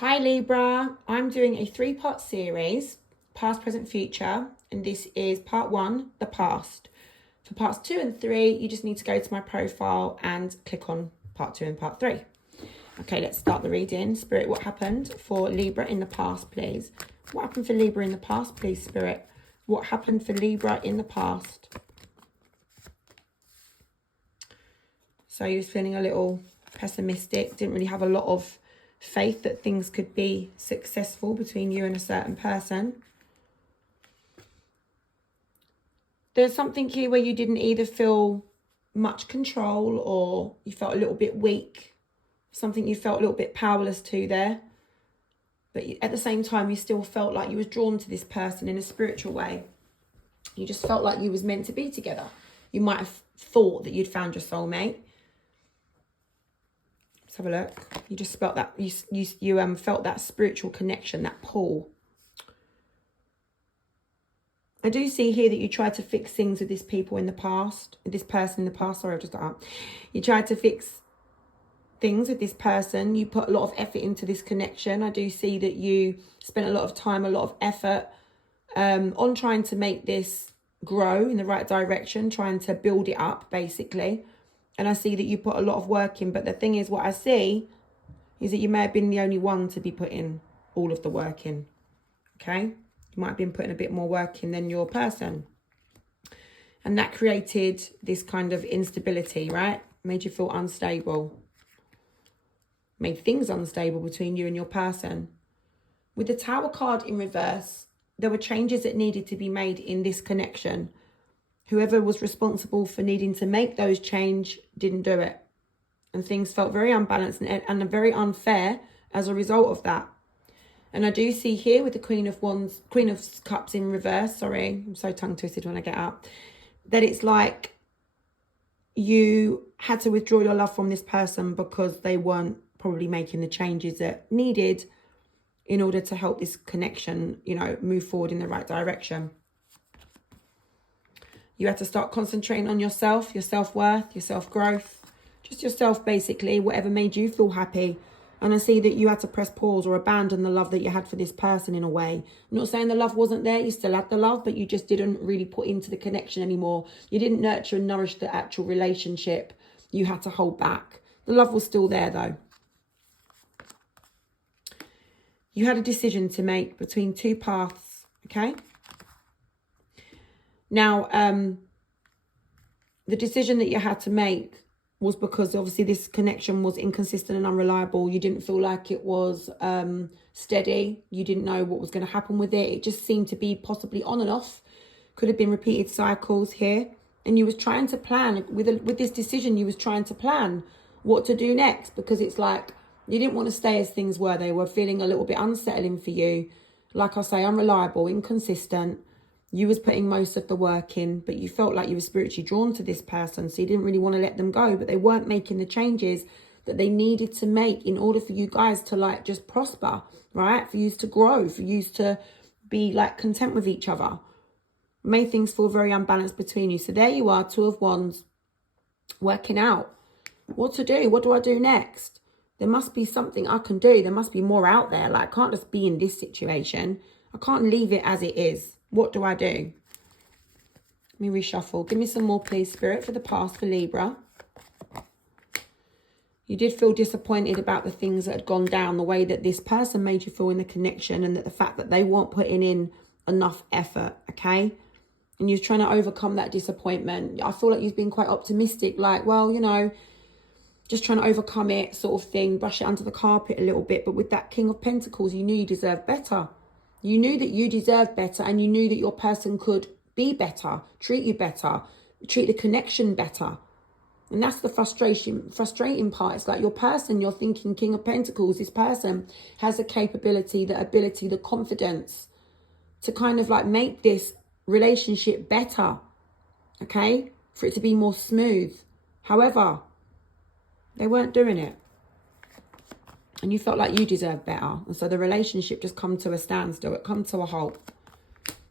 Hi Libra, I'm doing a 3-part series, past, present, future, and this is part 1, the past. For parts 2 and 3, you just need to go to my profile and click on part 2 and part 3. Okay, let's start the reading. Spirit, what happened for Libra in the past, please? What happened for Libra in the past, please, Spirit? What happened for Libra in the past? So you was feeling a little pessimistic, didn't really have a lot of faith that things could be successful between you and a certain person. There's something here where you didn't either feel much control or you felt a little bit weak. Something you felt a little bit powerless to there. But at the same time, you still felt like you was drawn to this person in a spiritual way. You just felt like you was meant to be together. You might have thought that you'd found your soulmate. Let's have a look. You just felt that you felt that spiritual connection, that pull. I do see here that you tried to fix things with this people in the past, this person in the past. Sorry, I've just got up. You tried to fix things with this person. You put a lot of effort into this connection. I do see that you spent a lot of time, a lot of effort on trying to make this grow in the right direction, trying to build it up, basically. And I see that you put a lot of work in. But the thing is, what I see is that you may have been the only one to be putting all of the work in. Okay? You might have been putting a bit more work in than your person. And that created this kind of instability, right? Made you feel unstable. Made things unstable between you and your person. With the Tower card in reverse, there were changes that needed to be made in this connection. Whoever was responsible for needing to make those change didn't do it. And things felt very unbalanced and very unfair as a result of that. And I do see here with the Queen of Cups in reverse, sorry, I'm so tongue twisted when I get up, that it's like you had to withdraw your love from this person because they weren't probably making the changes that needed in order to help this connection, move forward in the right direction. You had to start concentrating on yourself, your self-worth, your self-growth, just yourself, basically, whatever made you feel happy. And I see that you had to press pause or abandon the love that you had for this person in a way. I'm not saying the love wasn't there. You still had the love, but you just didn't really put into the connection anymore. You didn't nurture and nourish the actual relationship. You had to hold back. The love was still there, though. You had a decision to make between two paths, okay? Now, the decision that you had to make was because obviously this connection was inconsistent and unreliable. You didn't feel like it was steady. You didn't know what was going to happen with it. It just seemed to be possibly on and off. Could have been repeated cycles here. And you was trying to plan, with this decision, you was trying to plan what to do next. Because it's like, you didn't want to stay as things were. They were feeling a little bit unsettling for you. Like I say, unreliable, inconsistent. You was putting most of the work in, but you felt like you were spiritually drawn to this person. So you didn't really want to let them go, but they weren't making the changes that they needed to make in order for you guys to just prosper, right? For you to grow, for you to be content with each other. Made things feel very unbalanced between you. So there you are, 2 of Wands, working out what to do. What do I do next? There must be something I can do. There must be more out there. I can't just be in this situation. I can't leave it as it is. What do I do? Let me reshuffle. Give me some more, please, Spirit, for the past for Libra. You did feel disappointed about the things that had gone down, the way that this person made you feel in the connection, and that the fact that they weren't putting in enough effort, okay? And you're trying to overcome that disappointment. I feel like you've been quite optimistic, just trying to overcome it sort of thing, brush it under the carpet a little bit. But with that King of Pentacles, you knew you deserved better. You knew that you deserved better, and you knew that your person could be better, treat you better, treat the connection better. And that's the frustrating part. It's like your person, you're thinking King of Pentacles, this person has the capability, the ability, the confidence to kind of make this relationship better, okay? For it to be more smooth. However, they weren't doing it. And you felt like you deserved better. And so the relationship just come to a standstill. It come to a halt.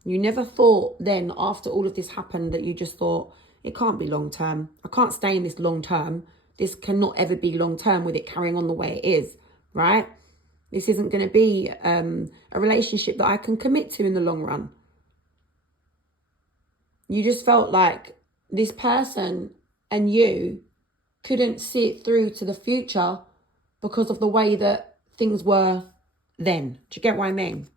You never thought then, after all of this happened, that you just thought, it can't be long term. I can't stay in this long term. This cannot ever be long term with it carrying on the way it is, right? This isn't going to be a relationship that I can commit to in the long run. You just felt like this person and you couldn't see it through to the future because of the way that things were then. Do you get what I mean?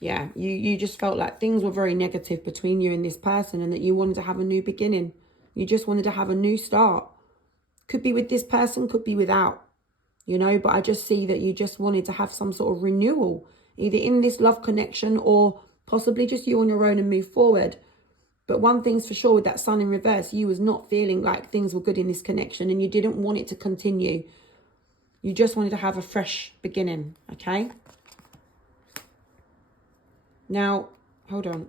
Yeah, you just felt like things were very negative between you and this person, and that you wanted to have a new beginning. You just wanted to have a new start. Could be with this person, could be without, you know, but I just see that you just wanted to have some sort of renewal, either in this love connection or possibly just you on your own and move forward. But one thing's for sure, with that sun in reverse, you was not feeling like things were good in this connection, and you didn't want it to continue. You just wanted to have a fresh beginning, okay? Now, hold on.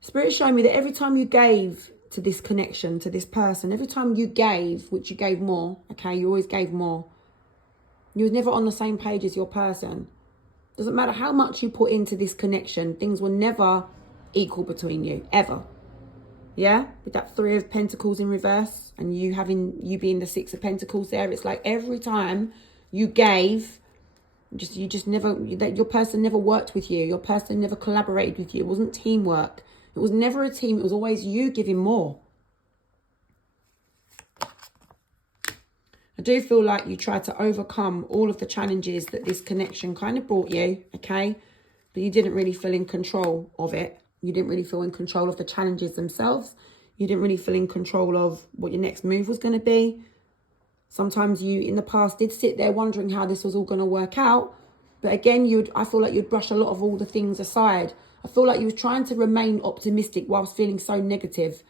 Spirit showed me that every time you gave to this connection, to this person, every time you gave, which you gave more, okay, you always gave more. You was never on the same page as your person. Doesn't matter how much you put into this connection, things were never equal between you, ever. Yeah, with that 3 of Pentacles in reverse, and you being the 6 of Pentacles there, it's like every time you gave, your person never worked with you. Your person never collaborated with you. It wasn't teamwork. It was never a team. It was always you giving more. I do feel like you tried to overcome all of the challenges that this connection kind of brought you, okay? But you didn't really feel in control of it. You didn't really feel in control of the challenges themselves. You didn't really feel in control of what your next move was going to be. Sometimes you, in the past, did sit there wondering how this was all going to work out. But again, I feel like you'd brush a lot of all the things aside. I feel like you were trying to remain optimistic whilst feeling so negative.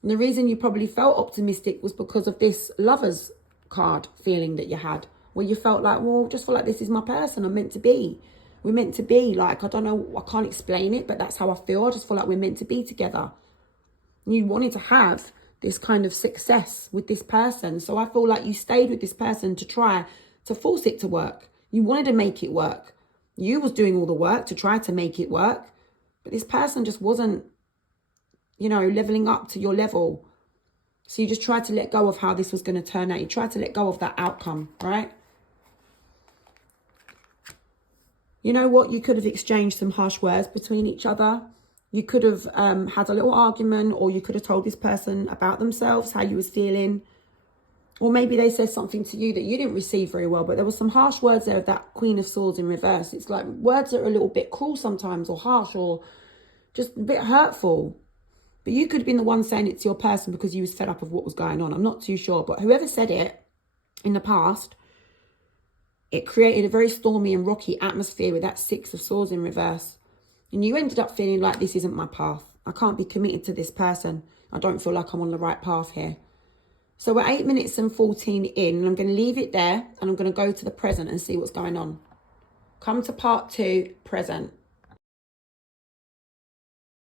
And the reason you probably felt optimistic was because of this Lovers card feeling that you had, where you felt like, well, just feel like this is my person. I'm meant to be. We're meant to be. Like, I don't know, I can't explain it, but that's how I feel. I just feel like we're meant to be together. And you wanted to have this kind of success with this person. So I feel like you stayed with this person to try to force it to work. You wanted to make it work. You was doing all the work to try to make it work. But this person just wasn't, you know, leveling up to your level. So you just tried to let go of how this was going to turn out. You tried to let go of that outcome, right? You know what? You could have exchanged some harsh words between each other. You could have had a little argument, or you could have told this person about themselves, how you was feeling. Or maybe they said something to you that you didn't receive very well, but there were some harsh words there of that Queen of Swords in reverse. It's like words that are a little bit cruel sometimes, or harsh, or just a bit hurtful. But you could have been the one saying it to your person because you was fed up of what was going on. I'm not too sure. But whoever said it in the past, it created a very stormy and rocky atmosphere with that 6 of Swords in reverse. And you ended up feeling like, this isn't my path. I can't be committed to this person. I don't feel like I'm on the right path here. So we're 8 minutes and 14 in, and I'm going to leave it there, and I'm going to go to the present and see what's going on. Come to part 2, present.